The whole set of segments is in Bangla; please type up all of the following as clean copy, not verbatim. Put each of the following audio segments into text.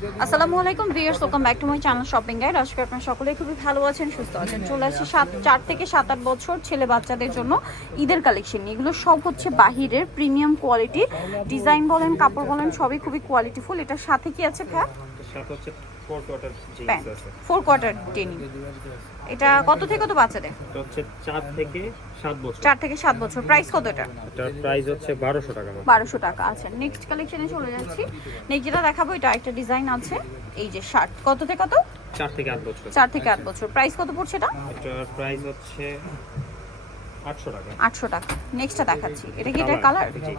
আসসালামু আলাইকুম viewers, welcome back to my channel shopping guide. আজকে আপনারা সকলেই খুবই ভালো আছেন, সুস্থ আছেন। চলে আসছি 4 থেকে 7-8 বছর ছেলে বাচ্চাদের জন্য ঈদের কালেকশন। এগুলো সব হচ্ছে বাহিরের প্রিমিয়াম কোয়ালিটি, ডিজাইন বলেন কাপড় বলেন সবই খুবই কোয়ালিটিফুল। এটার সাথে কি আছে ভাই? সাথে হচ্ছে 4 কোয়ার্টার জিন্স আছে। 4 কোয়ার্টার ডেনিম। এটা কত থেকে কত বাচ্চাদের? এটা হচ্ছে 4 থেকে 7 বছর। 4 থেকে 7 বছর। প্রাইস কত এটা? এটার প্রাইস হচ্ছে 1200 টাকা। 1200 টাকা। আচ্ছা, নেক্সট কালেকশনে চলে যাচ্ছি। নেক্সট যেটা দেখাবো এটা একটা ডিজাইন আছে, এই যে শার্ট। কত থেকে কত? 4 থেকে 8 বছর। 4 থেকে 8 বছর। প্রাইস কত পড়ছে এটা? এটার প্রাইস হচ্ছে 800 টাকা। 800 টাকা। নেক্সটটা দেখাচ্ছি, এটা কি এটা কালার? জি,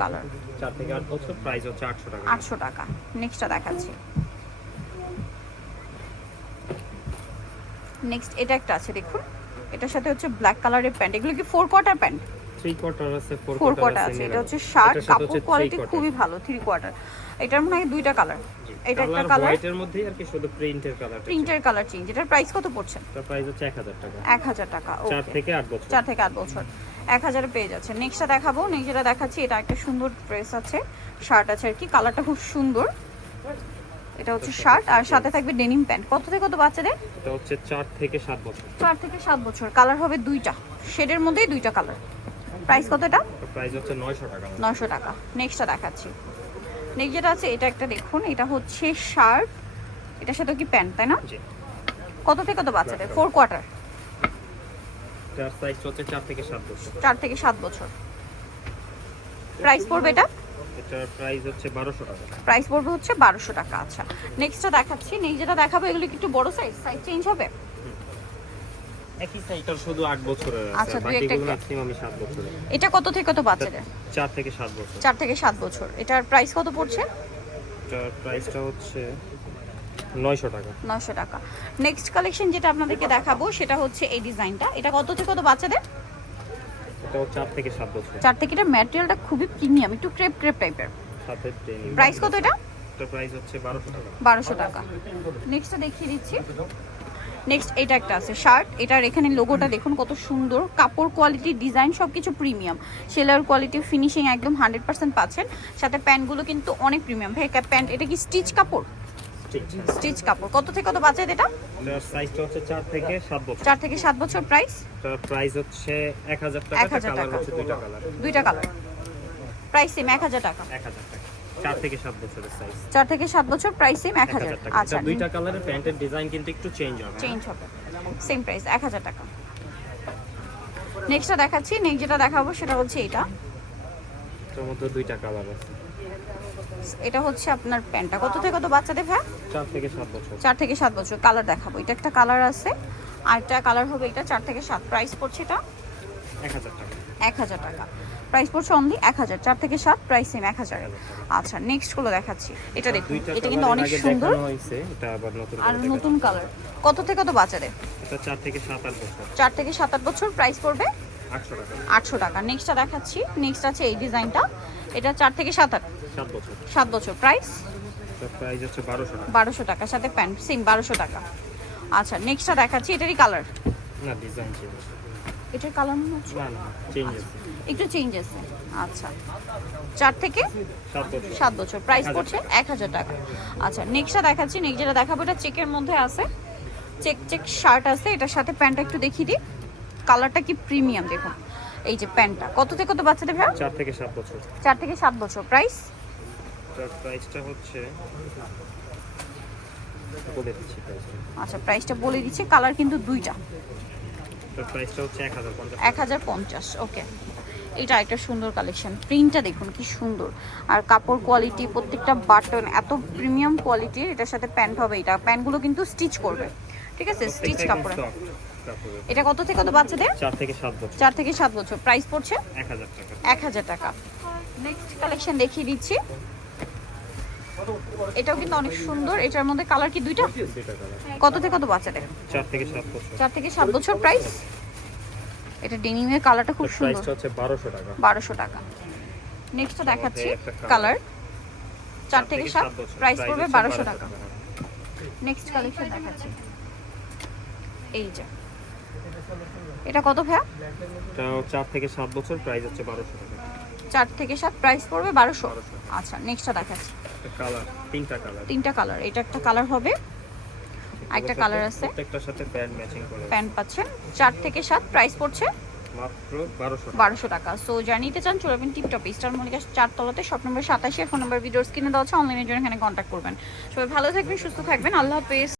কালার। 4 থেকে 8 বছর, প্রাইস হচ্ছে 800 টাকা। 800 টাকা। নেক্সটটা দেখাচ্ছি। নেক্সট এটা একটা আছে, দেখুন। এটার সাথে হচ্ছে ব্ল্যাক কালারের প্যান্ট। এগুলো কি 4 কোয়ার্টার প্যান্ট? 3 কোয়ার্টার আছে, 4 4 কোয়ার্টার আছে। আছে। এটা হচ্ছে শার্ট, কাপড় কোয়ালিটি খুবই ভালো। 3 কোয়ার্টার। এটার মনে হয় দুইটা কালার। এটা একটা কালার, হোয়াইটের মধ্যে আর কি শুধু প্রিন্টের কালার। প্রিন্টের কালার চেঞ্জ। এটার প্রাইস কত পড়ছে? এটার প্রাইস হচ্ছে 1000 টাকা। 1000 টাকা। 4 থেকে 8 বছর। 4 থেকে 8 বছর 1000 এ পেয়ে যাচ্ছে। নেক্সটটা দেখাবো। নেক্সট যেটা দেখাচ্ছি এটা একটা সুন্দর ড্রেস আছে, শার্ট আছে আর কি। কালারটা খুব সুন্দর। এটা হচ্ছে শার্ট আর সাথে থাকবে ডেনিম প্যান্ট। কত থেকে কত বাচ্চাদের? এটা হচ্ছে 4 থেকে 7 বছর। 4 থেকে 7 বছর। কালার হবে দুইটা, শেডের মধ্যেই দুইটা কালার। প্রাইস কত এটা? প্রাইস হচ্ছে 900 টাকা। 900 টাকা। নেক্সটটা দেখাচ্ছি। নেক্সট যেটা আছে এটা একটা দেখুন, এটা হচ্ছে শার্ট, এটার সাথে কি প্যান্ট, তাই না? জি। কত থেকে কত বাচ্চাদের? 4 কোয়ার্টার। এটার সাইজ হচ্ছে 4 থেকে 7 বছর। 4 থেকে 7 বছর। প্রাইস পড়বে এটা? এটার প্রাইস হচ্ছে 1200 টাকা। প্রাইস পড়বে হচ্ছে 1200 টাকা। আচ্ছা, নেক্সটটা দেখাচ্ছি। নেক্সট যেটা দেখাবো এগুলো কি একটু বড় সাইজ, সাইজ চেঞ্জ হবে? একই সাইজটার শুধু 8 বছরের আছে, আচ্ছা, দুই একটা বাকিগুলো ম্যাক্সিমামই 7 বছরের। এটা কত থেকে কত বাচ্চাদের? 4 থেকে 7 বছর। 4 থেকে 7 বছর। এটার প্রাইস কত পড়ছে? এটার প্রাইসটা হচ্ছে 900 টাকা। 900 টাকা। নেক্সট কালেকশন যেটা আপনাদেরকে দেখাবো সেটা হচ্ছে এই ডিজাইনটা। এটা কত থেকে কত বাচ্চাদের? এটাও 4 থেকে 7 বছর। 4 থেকে। এটার ম্যাটেরিয়ালটা খুবই প্রিমিয়াম, একটু ক্রেপ ক্রেপ টাইপের। সাথে ডেনিম। প্রাইস কত এটা? এটার প্রাইস হচ্ছে 1200 টাকা। 1200 টাকা। নেক্সটটা দেখিয়ে দিচ্ছি। নেক্সট এটা একটা আছে শার্ট। এটার এখানে লোগোটা দেখুন কত সুন্দর। কাপড় কোয়ালিটি, ডিজাইন সবকিছু প্রিমিয়াম। সেলার কোয়ালিটি, ফিনিশিং একদম 100% পাচ্ছেন। সাথে প্যান্টগুলো কিন্তু অনেক প্রিমিয়াম। ভাই প্যান্ট এটা কি স্টিচ কাপড়? স্টিচ কাপড়। কত থেকে কত বাচ্চাদের এটা? এটার সাইজটা হচ্ছে 4 থেকে 7 বছর। 4 থেকে 7 বছর। প্রাইস? এটার প্রাইস হচ্ছে 1000 টাকা। 1000 কালার টাকা। হচ্ছে দুইটা কালার। দুইটা কালার। প্রাইস সেম 1000 টাকা। 1000 টাকা। 4 থেকে 7 বছরের সাইজ। 4 থেকে 7 বছর। প্রাইস সেম 1000 টাকা। আচ্ছা, এটা দুইটা কালারের প্যান্টের ডিজাইন কিন্তু একটু চেঞ্জ হবে। চেঞ্জ হবে। সেম প্রাইস 1000 টাকা। নেক্সটটা দেখাচ্ছি। নেক্সট যেটা দেখাবো সেটা হচ্ছে এটা। এটার মধ্যে দুইটা কালার আছে। এটা হচ্ছে আপনার প্যান্টটা। কত থেকে কত বাচ্চাদের ভাই? 4 থেকে 7 বছর। 4 থেকে 7 বছর। কালার দেখাবো। এটা একটা কালার আছে, আর একটা কালার হবে এটা। 4 থেকে 7। প্রাইস পড়ছে এটা 1000 টাকা। 1000 টাকা। প্রাইস পড়ছে অনলি 1000। 4 থেকে 7 প্রাইস সেম 1000। আচ্ছা, নেক্সট গুলো দেখাচ্ছি। এটা দেখুন, এটা কিন্তু অনেক সুন্দর। এটা আবার নতুন আর নতুন কালার। কত থেকে কত বাচ্চাদের? এটা 4 থেকে 7-8 বছর। 4 থেকে 7-8 বছর। প্রাইস পড়বে 800 টাকা। 800 টাকা। নেক্সটটা দেখাচ্ছি। নেক্সট আছে এই ডিজাইনটা। এটা 4 থেকে 7-8। 7 বছর। 7 বছর। প্রাইস? এটার প্রাইস হচ্ছে 1200 টাকা। 1200 টাকা। সাথে প্যান্ট সেম 1200 টাকা। আচ্ছা, নেক্সটটা দেখাচ্ছি। এটারই কালার। না, ডিজাইন চেঞ্জ। এটার কালার মনে হচ্ছে না না, চেঞ্জ আছে। একটু চেঞ্জ আছে। আচ্ছা, 4 থেকে 7 বছর। 7 বছর। প্রাইস পড়ছে 1000 টাকা। আচ্ছা, নেক্সটটা দেখাচ্ছি। নেক্সট যেটা দেখাবো এটা চেকের মধ্যে আছে, চেক চেক শার্ট আছে। এটার সাথে প্যান্টটা একটু দেখিয়ে দিই। কালারটা কি প্রিমিয়াম দেখুন। এই যে প্যান্টটা। কত থেকে কত বাচ্চাদের ভাই? 4 থেকে 7 বছর। 4 থেকে 7 বছর। প্রাইস? এটার প্রাইসটা হচ্ছে বলে দিচ্ছি প্রাইসটা। আচ্ছা, প্রাইসটা বলে দিচ্ছি। কালার কিন্তু দুইটা। এটার প্রাইসটা হচ্ছে 1050। 1050। ওকে। এটা একটা সুন্দর কালেকশন। প্রিন্টটা দেখুন কি সুন্দর। আর কাপড় কোয়ালিটি, প্রত্যেকটা বাটন এত প্রিমিয়াম কোয়ালিটির। এটার সাথে প্যান্ট হবে। এটা প্যান্টগুলো কিন্তু স্টিচ করবে, ঠিক আছে? স্টিচ কাপড়ে। এটা কত থেকে কত বাচ্চাদের? 4 থেকে 7 বছর। 4 থেকে 7 বছর। প্রাইস পড়ছে 1000 টাকা। 1000 টাকা। নেক্সট কালেকশন দেখিয়ে দিচ্ছি। এটাও কিন্তু অনেক সুন্দর। এটার মধ্যে কালার কি দুইটা? দুইটা কালার। কত থেকে কত বাচ্চাদের? 4 থেকে 7 বছর। 4 থেকে 7 বছর। প্রাইস? এটা ডেনিমের কালারটা খুব সুন্দর। প্রাইসটা হচ্ছে 1200 টাকা। 1200 টাকা। নেক্সটটা দেখাচ্ছি কালার। 4 থেকে 7। প্রাইস পড়বে 1200 টাকা। নেক্সট কালেকশন দেখাচ্ছি। এই যে এটা কত ভাইয়া? এটাও 4 থেকে 7 বছর। প্রাইস হচ্ছে 1200 টাকা। 4 থেকে 7 প্রাইস পড়বে 1200। আচ্ছা নেক্সটটা দেখাচ্ছি। কালার, তিনটা কালার, এটা একটা কালার হবে, আরেকটা কালার আছে, প্রত্যেকটার সাথে প্যান্ট ম্যাচিং করে। প্যান্ট পাচ্ছেন 4 থেকে 7 প্রাইস পড়ছে মাত্র 1200 টাকা। সো যারা নিতে চান চলে যাবেন টিপটপ স্টার মল্লিকা 4 তলাতে, শপ নম্বর 87 এর ফোন নাম্বার ভিডিওর স্ক্রিনে দেওয়া আছে, অনলাইনের জন্য এখানে কন্ট্যাক্ট করবেন। সবাই ভালো থাকবেন, সুস্থ থাকবেন, আল্লাহ হাফেজ।